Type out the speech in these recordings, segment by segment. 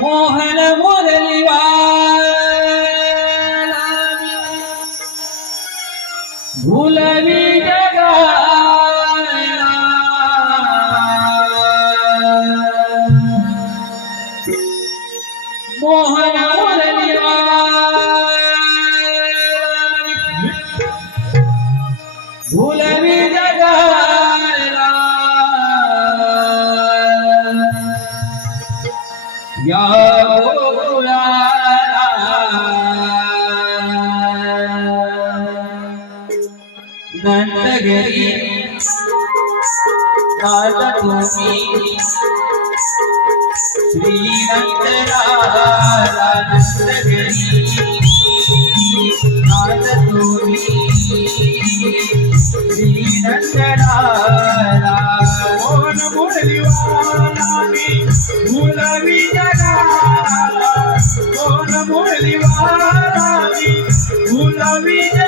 मोहन मुरली भुलवी नंदगिरी राजा तुम्ही श्रीनंदराला नंदगिरी મુરલી વાળી ભૂલવી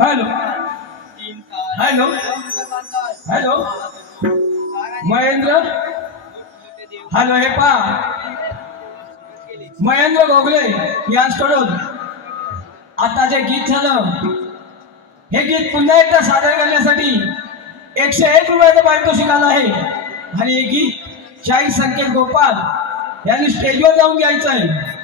hello. Hello. Hello. Mahendra. Hello हे पा महेंद्र गोगले यांच्याकडून आता जे गीत झालं हे गीत पुन्हा एकदा सादर करण्यासाठी एकशे एक रुपयाचं पारितोषिक आलं आहे. आणि हे गीत शाहीर संकेत गोपाल यांनी स्टेजवर जाऊन घ्यायचं आहे.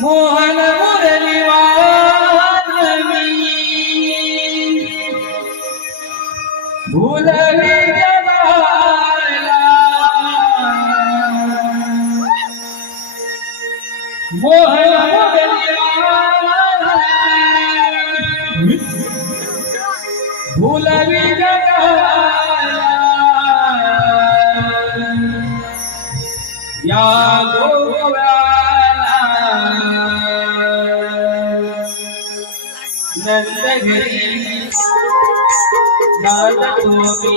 मोहन मुरली भुलवी जगाला मोहन मुरली या नंदगिरी. তুমি।